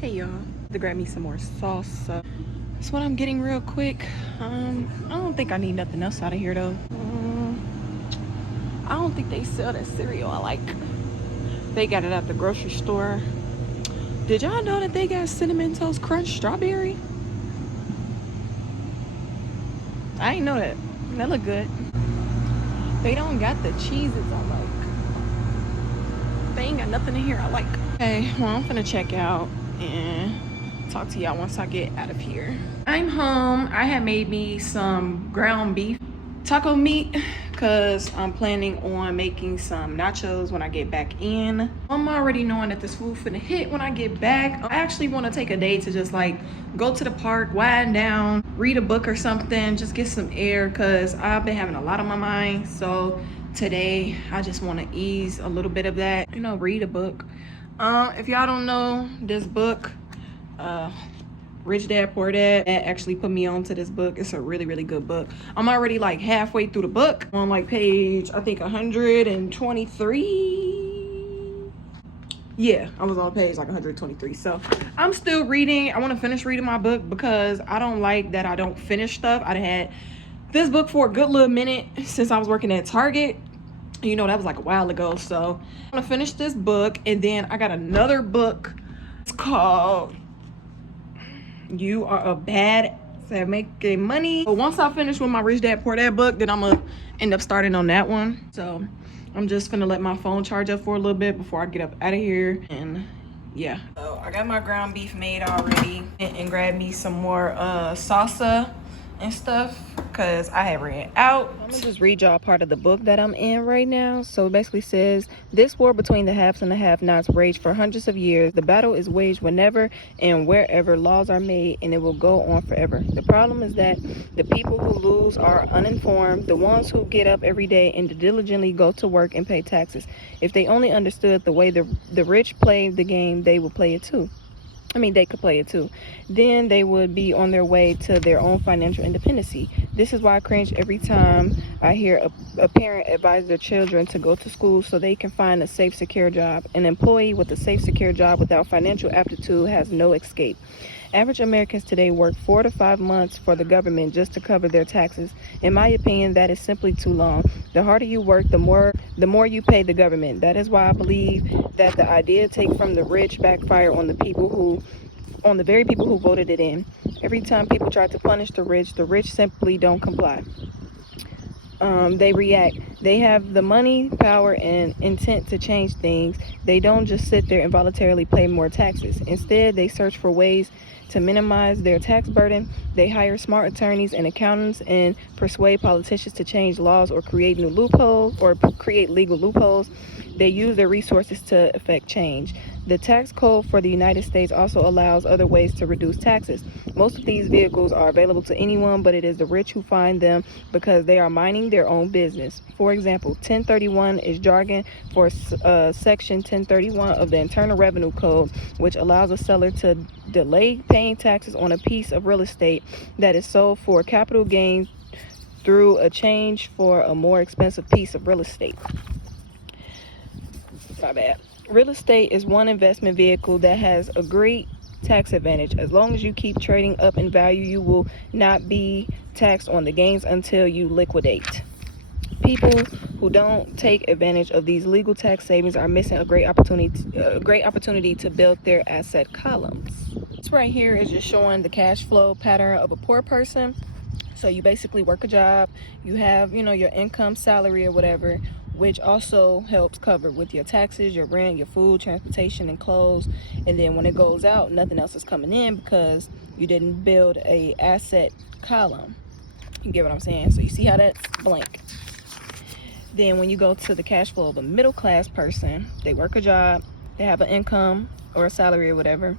Hey y'all, to grab me some more salsa. That's what I'm getting real quick. I don't think I need nothing else out of here though. I don't think they sell that cereal I like. They got it at the grocery store. Did y'all know that they got Cinnamon Toast Crunch strawberry? I ain't know that. That look good. They don't got the cheeses I like. They ain't got nothing in here I like. Okay, well I'm finna check out and talk to y'all once I get out of here. I'm home. I had made me some ground beef taco meat because I'm planning on making some nachos when I get back in. I'm already knowing that this food finna hit when I get back. I actually want to take a day to just like go to the park, wind down, read a book or something, just get some air because I've been having a lot on my mind. So today I just want to ease a little bit of that, read a book. If y'all don't know this book, Rich Dad Poor Dad actually put me onto this book. It's a really, really good book. I'm already like halfway through the book on like page, I think 123. Yeah, I was on page like 123. So I'm still reading. I want to finish reading my book because I don't like that I don't finish stuff. I had this book for a good little minute since I was working at Target. That was like a while ago. So I'm gonna finish this book, and then I got another book. It's called You Are a Bad at Making Money. But once I finish with my Rich Dad Poor Dad book, then I'm gonna end up starting on that one. So I'm just gonna let my phone charge up for a little bit before I get up out of here. And yeah, so I got my ground beef made already, and grab me some more salsa and stuff because I have ran out. I'm gonna just read y'all part of the book that I'm in right now. So it basically says, this war between the haves and the have-nots raged for hundreds of years. The battle is waged whenever and wherever laws are made, and it will go on forever. The problem is that the people who lose are uninformed, the ones who get up every day and diligently go to work and pay taxes. If they only understood the way the rich play the game, they would play it too. They could play it too. Then they would be on their way to their own financial independency. This is why I cringe every time I hear a parent advise their children to go to school so they can find a safe, secure job. An employee with a safe, secure job without financial aptitude has no escape. Average Americans today work 4 to 5 months for the government just to cover their taxes. In my opinion, that is simply too long. The harder you work, the more you pay the government. That is why I believe that the idea take from the rich backfire on the very people who voted it in. Every time people try to punish the rich simply don't comply. They react. They have the money, power, and intent to change things. They don't just sit there and voluntarily pay more taxes. Instead, they search for ways to minimize their tax burden. They hire smart attorneys and accountants and persuade politicians to change laws or create new loopholes or create legal loopholes. They use their resources to effect change. The tax code for the United States also allows other ways to reduce taxes. Most of these vehicles are available to anyone, but it is the rich who find them because they are minding their own business. For example, 1031 is jargon for Section 1031 of the Internal Revenue Code, which allows a seller to delay paying taxes on a piece of real estate that is sold for capital gain through a change for a more expensive piece of real estate. My bad. Real estate is one investment vehicle that has a great tax advantage. As long as you keep trading up in value, you will not be taxed on the gains until you liquidate. People who don't take advantage of these legal tax savings are missing a great opportunity to build their asset columns. This right here is just showing the cash flow pattern of a poor person. So you basically work a job, you have, your income, salary or whatever, which also helps cover with your taxes, your rent, your food, transportation, and clothes. And then when it goes out, nothing else is coming in because you didn't build a asset column. You get what I'm saying? So you see how that's blank. Then when you go to the cash flow of a middle class person, they work a job, they have an income or a salary or whatever.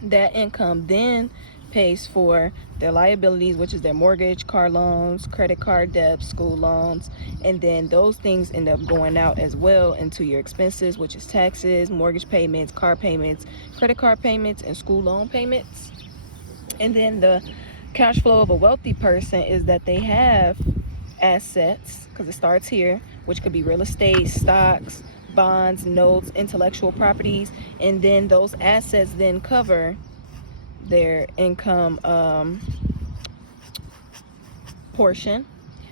That income then pays for their liabilities, which is their mortgage, car loans, credit card debts, school loans, and then those things end up going out as well into your expenses, which is taxes, mortgage payments, car payments, credit card payments, and school loan payments. And then the cash flow of a wealthy person is that they have assets, because it starts here, which could be real estate, stocks, bonds, notes, intellectual properties, and then those assets then cover their income portion,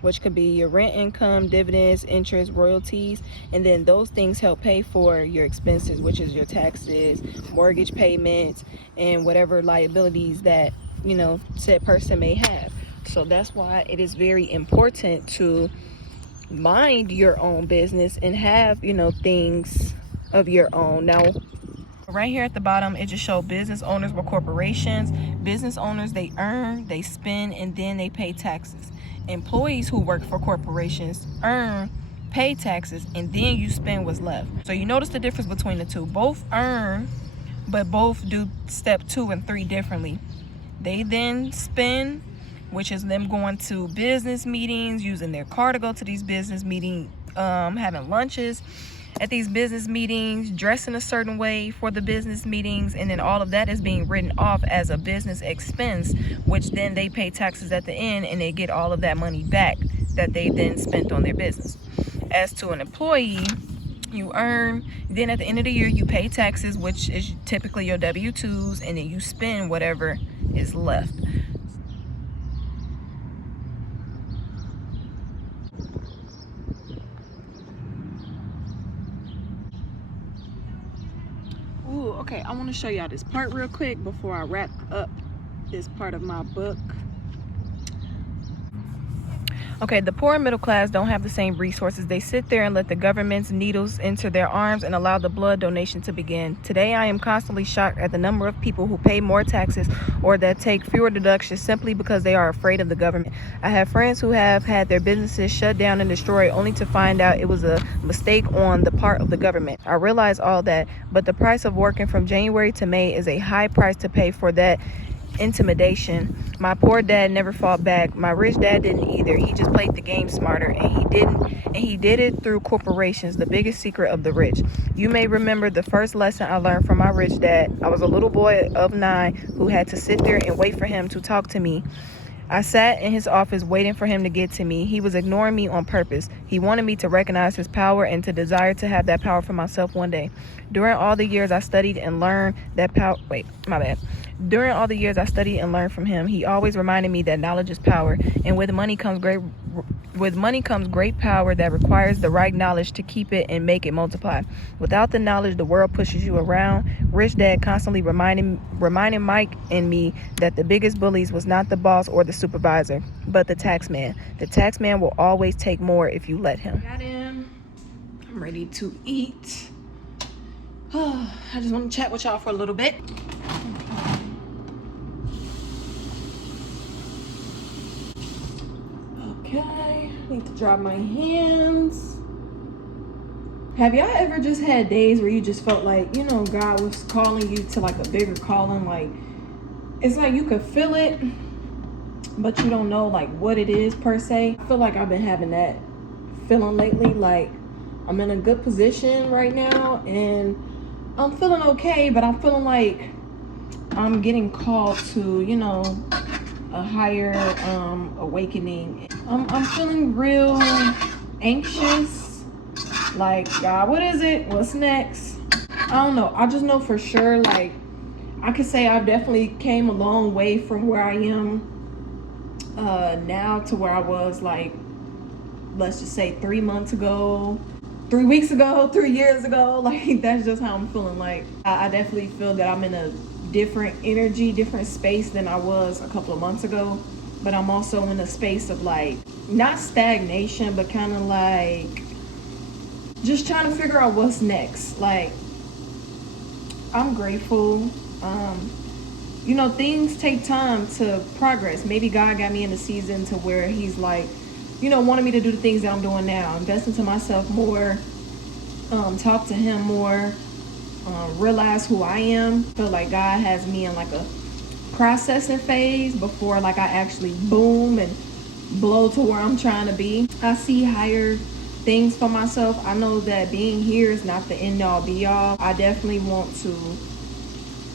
which could be your rent income, dividends, interest, royalties, and then those things help pay for your expenses, which is your taxes, mortgage payments, and whatever liabilities that, you know, said person may have. So that's why it is very important to mind your own business and have, you know, things of your own. Now, right here at the bottom, it just shows business owners or corporations. Business owners, they earn, they spend, and then they pay taxes. Employees who work for corporations earn, pay taxes, and then you spend what's left. So you notice the difference between the two. Both earn, but both do step 2 and 3 differently. They then spend, which is them going to business meetings, using their car to go to these business meetings, having lunches at these business meetings, dressing a certain way for the business meetings, and then all of that is being written off as a business expense, which then they pay taxes at the end and they get all of that money back that they then spent on their business. As to an employee, you earn, then at the end of the year you pay taxes, which is typically your W-2s, and then you spend whatever is left. Ooh, okay, I want to show y'all this part real quick before I wrap up this part of my book. Okay, the poor and middle class don't have the same resources. They sit there and let the government's needles enter their arms and allow the blood donation to begin. Today, I am constantly shocked at the number of people who pay more taxes or that take fewer deductions simply because they are afraid of the government. I have friends who have had their businesses shut down and destroyed only to find out it was a mistake on the part of the government. I realize all that, but the price of working from January to May is a high price to pay for that intimidation. My poor dad never fought back. My rich dad didn't either. He just played the game smarter, and he did it through corporations, the biggest secret of the rich. You may remember the first lesson I learned from my rich dad. I was a little boy of 9 who had to sit there and wait for him to talk to me. I sat in his office waiting for him to get to me. He was ignoring me on purpose. He wanted me to recognize his power and to desire to have that power for myself one day. During all the years I studied and learned that power, During all the years I studied and learned from him, he always reminded me that knowledge is power, and with money comes great power that requires the right knowledge to keep it and make it multiply. Without the knowledge, the world pushes you around. Rich Dad constantly reminding Mike and me that the biggest bullies was not the boss or the supervisor, but the tax man. The tax man will always take more if you let him. Got in. I'm ready to eat. I just want to chat with y'all for a little bit. Okay, need to dry my hands. Have y'all ever just had days where you just felt like, you know, God was calling you to like a bigger calling? Like, it's like you could feel it, but you don't know like what it is per se. I feel like I've been having that feeling lately. Like, I'm in a good position right now and I'm feeling okay, but I'm feeling like I'm getting called to, you know, a higher awakening. I'm feeling real anxious. Like, God, what is it? What's next? I don't know. I just know for sure, like, I could say I've definitely came a long way from where I am now to where I was, like, let's just say 3 months ago, 3 weeks ago, 3 years ago. Like, that's just how I'm feeling. Like, I definitely feel that I'm in a different energy, different space than I was a couple of months ago. But I'm also in a space of like, not stagnation, but kind of like just trying to figure out what's next. Like, I'm grateful. You know, things take time to progress. Maybe God got me in a season to where he's like, you know, wanting me to do the things that I'm doing now, invest into myself more, talk to him more, realize who I am. Feel like God has me in like a processing phase before like I actually boom and blow to where I'm trying to be. I see higher things for myself. I know that being here is not the end all be all. I definitely want to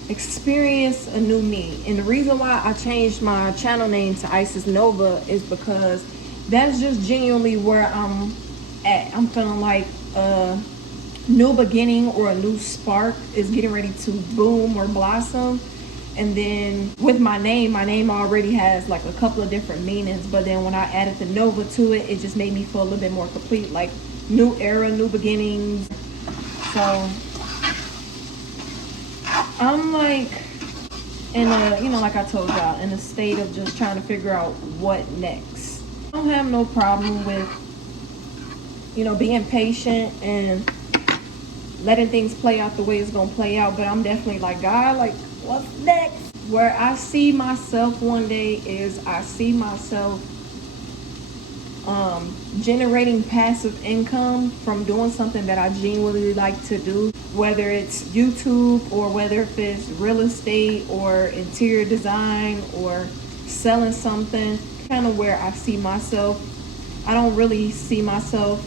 experience a new me. And the reason why I changed my channel name to Isis Nova is because that's just genuinely where I'm at. I'm feeling like new beginning or a new spark is getting ready to bloom or blossom. And then with my name already has like a couple of different meanings, but then when I added the Nova to it, it just made me feel a little bit more complete, like new era, new beginnings. So I'm like in a, you know, like I told y'all, in a state of just trying to figure out what next. I don't have no problem with, you know, being patient and letting things play out the way it's gonna play out, but I'm definitely like, God, like, what's next? Where I see myself one day is I see myself generating passive income from doing something that I genuinely like to do, whether it's YouTube or whether if it's real estate or interior design or selling something, kind of where I see myself. I don't really see myself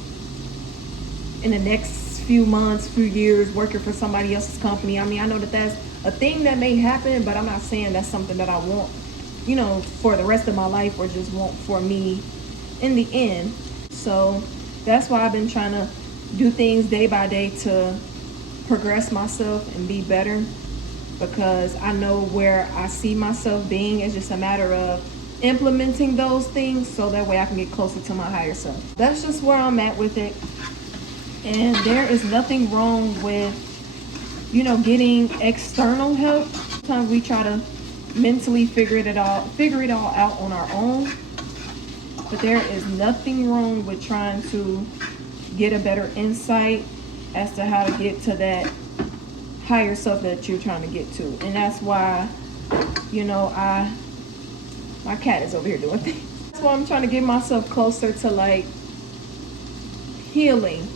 in the next few months, few years working for somebody else's company. I mean, I know that that's a thing that may happen, but I'm not saying that's something that I want, you know, for the rest of my life or just want for me in the end. So that's why I've been trying to do things day by day to progress myself and be better, because I know where I see myself being. It's just a matter of implementing those things so that way I can get closer to my higher self. That's just where I'm at with it. And there is nothing wrong with, you know, getting external help. Sometimes we try to mentally figure it all out on our own. But there is nothing wrong with trying to get a better insight as to how to get to that higher self that you're trying to get to. And that's why, you know, my cat is over here doing things. That's why I'm trying to get myself closer to like healing,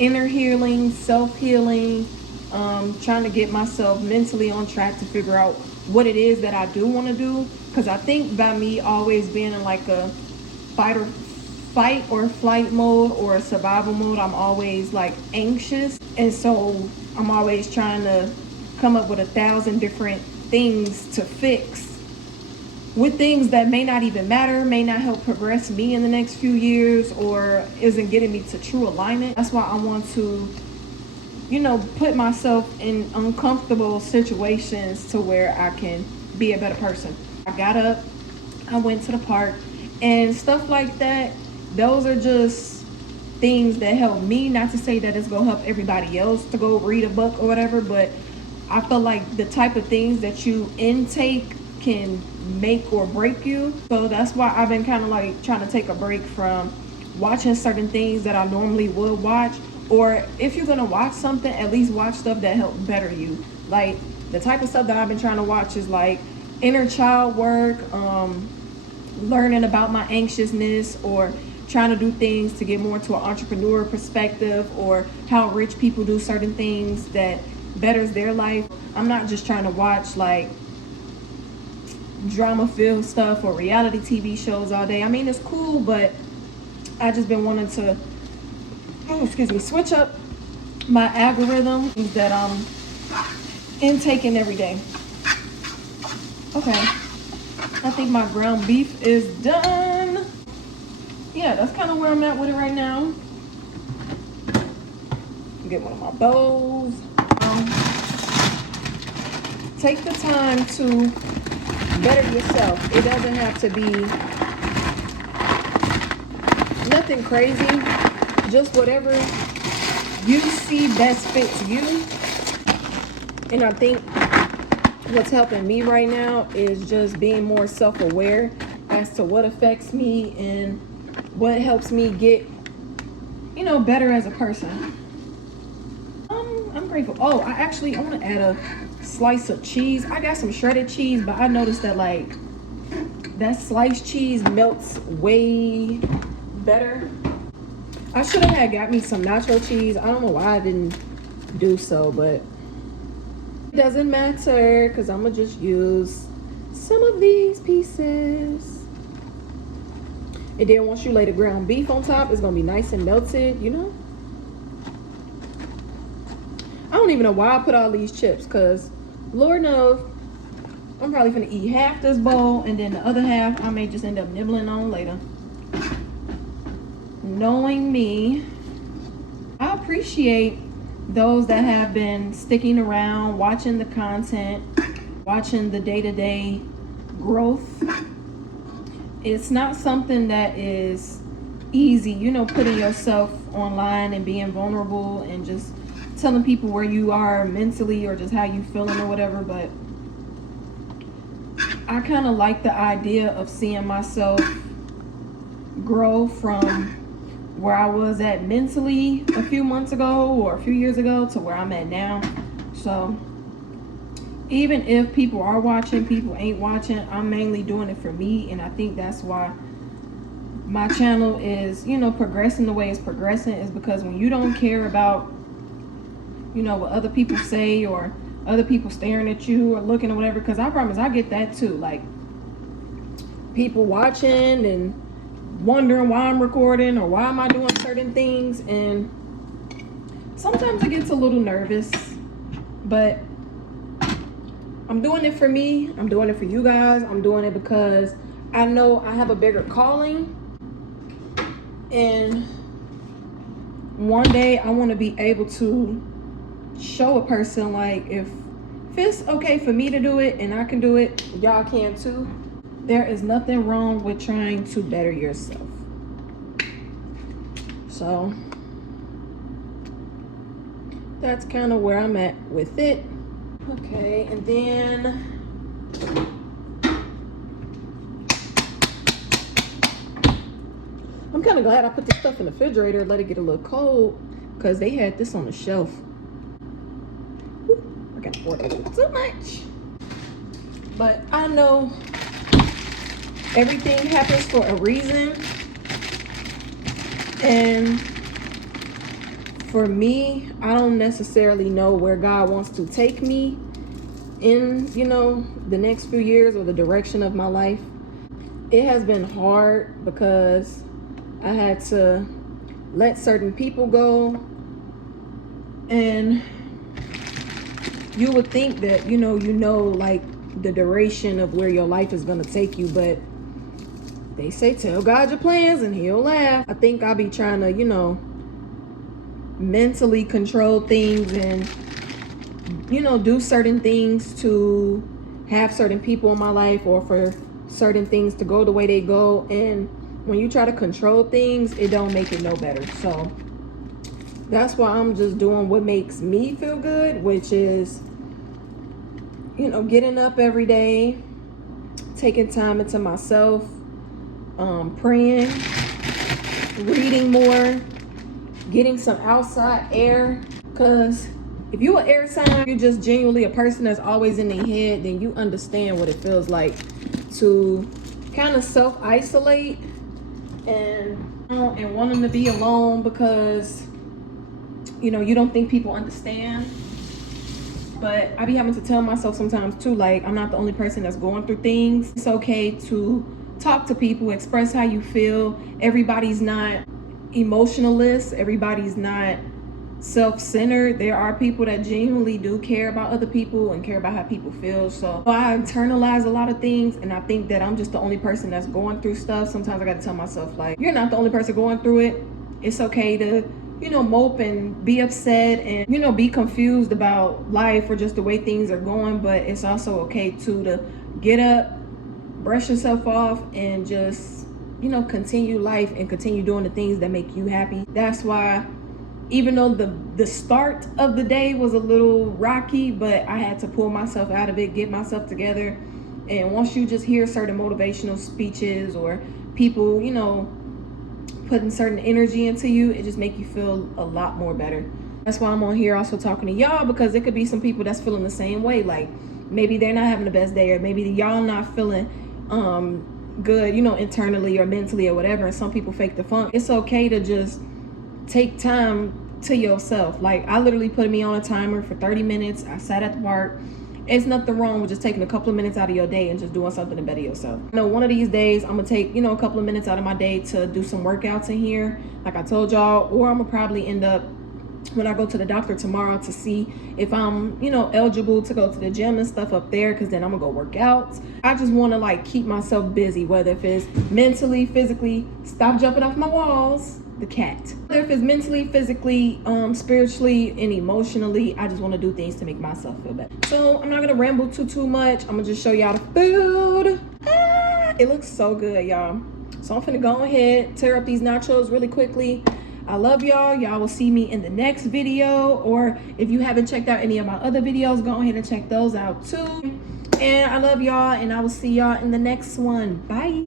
inner healing, self-healing, trying to get myself mentally on track to figure out what it is that I do want to do. Because I think by me always being in like a fight or flight mode or a survival mode, I'm always like anxious, and so I'm always trying to come up with 1,000 different things to fix, with things that may not even matter, may not help progress me in the next few years, or isn't getting me to true alignment. That's why I want to, you know, put myself in uncomfortable situations to where I can be a better person. I got up, I went to the park, and stuff like that. Those are just things that help me. Not to say that it's gonna help everybody else to go read a book or whatever, but I feel like the type of things that you intake can make or break you. So that's why I've been kind of like trying to take a break from watching certain things that I normally would watch. Or if you're gonna watch something, at least watch stuff that help better you. Like the type of stuff that I've been trying to watch is like inner child work, learning about my anxiousness, or trying to do things to get more into an entrepreneur perspective, or how rich people do certain things that betters their life. I'm not just trying to watch like drama filled stuff or reality TV shows all day. I mean, it's cool, but I just been wanting to switch up my algorithm that I'm intaking every day. Okay, I think my ground beef is done. Yeah, that's kind of where I'm at with it right now. Get one of my bowls. Take the time to better yourself. It doesn't have to be nothing crazy. Just whatever you see best fits you. And I think what's helping me right now is just being more self-aware as to what affects me and what helps me get, you know, better as a person. I'm grateful. Oh, I want to add a slice of cheese. I got some shredded cheese, but I noticed that like that sliced cheese melts way better. I should have got me some nacho cheese. I don't know why I didn't do so, but it doesn't matter because I'm gonna just use some of these pieces. And then once you lay the ground beef on top, it's gonna be nice and melted, you know? I don't even know why I put all these chips, because Lord knows I'm probably gonna eat half this bowl and then the other half I may just end up nibbling on later. Knowing me, I appreciate those that have been sticking around, watching the content, watching the day-to-day growth. It's not something that is easy, you know, putting yourself online and being vulnerable and just telling people where you are mentally or just how you feeling or whatever. But I kind of like the idea of seeing myself grow from where I was at mentally a few months ago or a few years ago to where I'm at now. So even if people are watching, people ain't watching, I'm mainly doing it for me. And I think that's why my channel is, you know, progressing the way it's progressing, is because when you don't care about, you know, what other people say or other people staring at you or looking or whatever, because I promise I get that too. Like, people watching and wondering why I'm recording or why am I doing certain things, and sometimes I get a little nervous, but I'm doing it for me. I'm doing it for you guys. I'm doing it because I know I have a bigger calling, and one day I want to be able to show a person, like, if it's okay for me to do it and I can do it, y'all can too. There is nothing wrong with trying to better yourself. So that's kind of where I'm at with it. Okay, and then I'm kind of glad I put this stuff in the refrigerator, let it get a little cold, because they had this on the shelf. Ooh, I got to order a little too much. But I know everything happens for a reason. And for me, I don't necessarily know where God wants to take me in, you know, the next few years or the direction of my life. It has been hard because I had to let certain people go. And you would think that, you know, like the duration of where your life is going to take you, but they say tell God your plans and he'll laugh. I think I'll be trying to, you know, mentally control things and, you know, do certain things to have certain people in my life or for certain things to go the way they go. And when you try to control things, it don't make it no better. So that's why I'm just doing what makes me feel good, which is, you know, getting up every day, taking time into myself, praying, reading more, getting some outside air. Because if you an air sign, you're just genuinely a person that's always in their head, then you understand what it feels like to kind of self-isolate and wanting to be alone because, you know, you don't think people understand. But I be having to tell myself sometimes too, like, I'm not the only person that's going through things. It's okay to talk to people, express how you feel. Everybody's not emotionalist. Everybody's not self-centered. There are people that genuinely do care about other people and care about how people feel. So I internalize a lot of things, and I think that I'm just the only person that's going through stuff. Sometimes I got to tell myself, like, you're not the only person going through it. It's okay to, you know, mope and be upset and, you know, be confused about life or just the way things are going. But it's also okay too to get up, brush yourself off, and just, you know, continue life and continue doing the things that make you happy. That's why, even though the start of the day was a little rocky, but I had to pull myself out of it, get myself together. And once you just hear certain motivational speeches or people, you know, putting certain energy into you, it just make you feel a lot more better. That's why I'm on here also talking to y'all, because it could be some people that's feeling the same way. Like, maybe they're not having the best day, or maybe y'all not feeling good, you know, internally or mentally or whatever. And some people fake the funk. It's okay to just take time to yourself. Like, I literally put me on a timer for 30 minutes. I sat at the park. It's nothing wrong with just taking a couple of minutes out of your day and just doing something to better yourself. You know, one of these days I'm gonna take, you know, a couple of minutes out of my day to do some workouts in here, like I told y'all. Or I'm gonna probably end up, when I go to the doctor tomorrow, to see if I'm, you know, eligible to go to the gym and stuff up there, because then I'm gonna go work out. I just want to, like, keep myself busy, whether if it's mentally, physically. Stop jumping off my walls. the cat. If it's mentally, physically, spiritually, and emotionally, I just want to do things to make myself feel better. So I'm not gonna ramble too much. I'm gonna just show y'all the food. It looks so good, y'all. So I'm finna go ahead, tear up these nachos really quickly. I love y'all. Y'all will see me in the next video, or if you haven't checked out any of my other videos, go ahead and check those out too. And I love y'all, and I will see y'all in the next one. Bye.